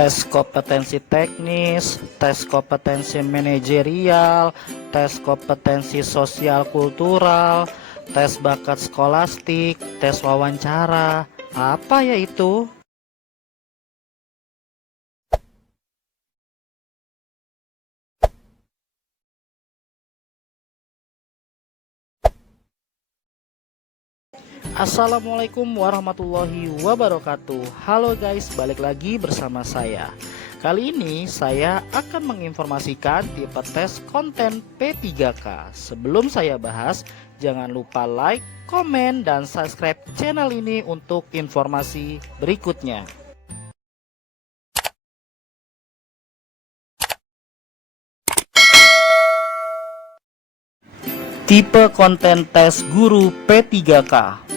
tes kompetensi teknis, tes kompetensi manajerial, tes kompetensi sosial kultural, tes bakat skolastik, tes wawancara. Apa ya itu? Assalamualaikum warahmatullahi wabarakatuh. Halo guys, balik lagi bersama saya. Kali ini saya akan menginformasikan tipe tes konten P3K. Sebelum saya bahas, jangan lupa like, komen, dan subscribe channel ini untuk informasi berikutnya. Tipe konten tes guru P3K.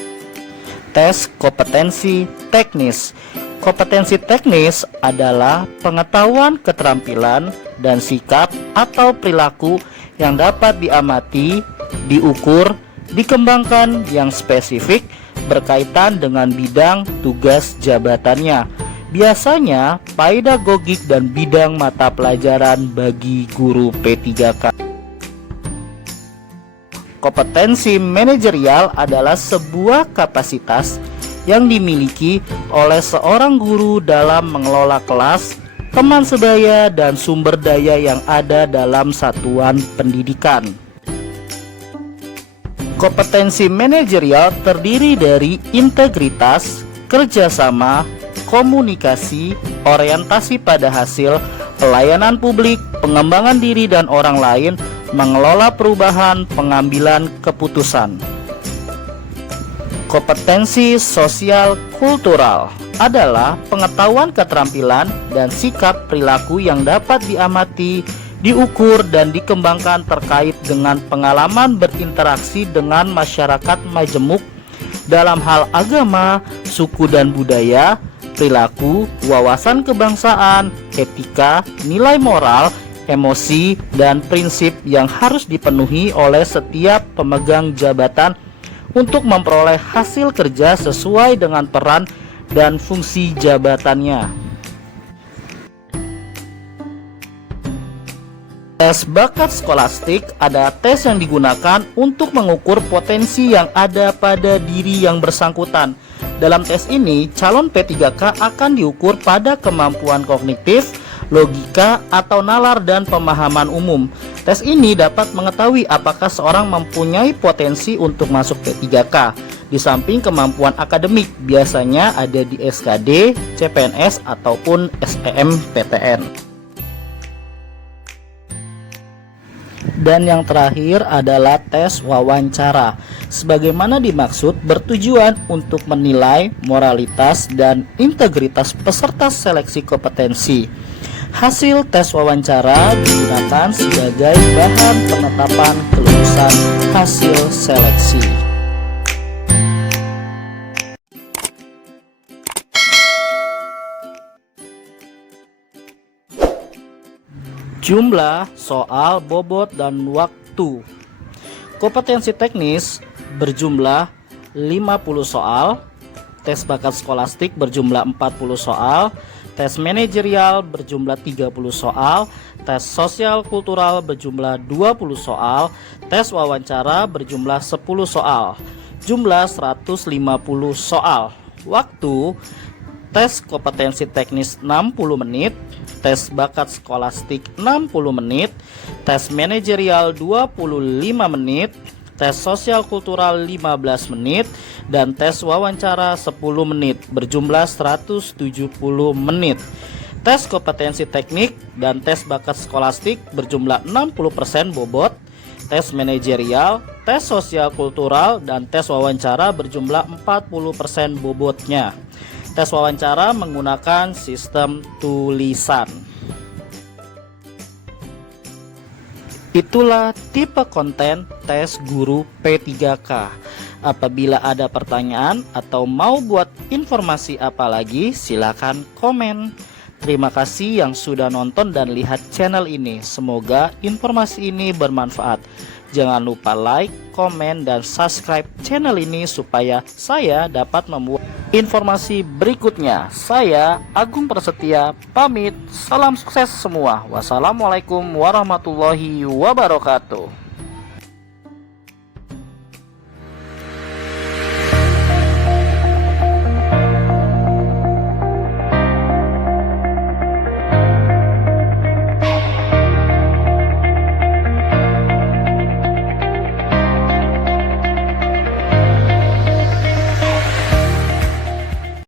Tes kompetensi teknis. Kompetensi teknis adalah pengetahuan, keterampilan, dan sikap atau perilaku yang dapat diamati, diukur, dikembangkan yang spesifik berkaitan dengan bidang tugas jabatannya. Biasanya pedagogik dan bidang mata pelajaran bagi guru P3K. Kompetensi manajerial adalah sebuah kapasitas yang dimiliki oleh seorang guru dalam mengelola kelas, teman sebaya, dan sumber daya yang ada dalam satuan pendidikan. Kompetensi manajerial terdiri dari integritas, kerjasama, komunikasi, orientasi pada hasil, pelayanan publik, pengembangan diri dan orang lain, mengelola perubahan, pengambilan keputusan. Kompetensi sosial kultural adalah pengetahuan, keterampilan, dan sikap perilaku yang dapat diamati, diukur, dan dikembangkan terkait dengan pengalaman berinteraksi dengan masyarakat majemuk dalam hal agama, suku dan budaya, perilaku, wawasan kebangsaan, etika, nilai moral, emosi, dan prinsip yang harus dipenuhi oleh setiap pemegang jabatan untuk memperoleh hasil kerja sesuai dengan peran dan fungsi jabatannya. Tes bakat skolastik adalah tes yang digunakan untuk mengukur potensi yang ada pada diri yang bersangkutan. Dalam tes ini, calon P3K akan diukur pada kemampuan kognitif, logika, atau nalar dan pemahaman umum. Tes ini dapat mengetahui apakah seorang mempunyai potensi untuk masuk P3K. Di samping kemampuan akademik, biasanya ada di SKD, CPNS, ataupun SNMPTN. Dan yang terakhir adalah tes wawancara. Sebagaimana dimaksud, bertujuan untuk menilai moralitas dan integritas peserta seleksi kompetensi. Hasil tes wawancara digunakan sebagai bahan penetapan kelulusan hasil seleksi. Jumlah soal, bobot, dan waktu. Kompetensi teknis berjumlah 50 soal, tes bakat skolastik berjumlah 40 soal, tes manajerial berjumlah 30 soal, tes sosial kultural berjumlah 20 soal, tes wawancara berjumlah 10 soal. Jumlah 150 soal. Waktu tes kompetensi teknis 60 menit, tes bakat skolastik 60 menit, tes manajerial 25 menit, tes sosial kultural 15 menit, dan tes wawancara 10 menit berjumlah 170 menit. Tes kompetensi teknik dan tes bakat skolastik berjumlah 60% bobot, tes manajerial, tes sosial kultural, dan tes wawancara berjumlah 40% bobotnya. Tes wawancara menggunakan sistem tulisan. Itulah tipe konten tes guru P3K. Apabila ada pertanyaan atau mau buat informasi apa lagi, silakan komen. Terima kasih yang sudah nonton dan lihat channel ini. Semoga informasi ini bermanfaat. Jangan lupa like, komen, dan subscribe channel ini supaya saya dapat membuat informasi berikutnya. Saya Agung Prasetya pamit. Salam sukses semua. Wassalamualaikum warahmatullahi wabarakatuh.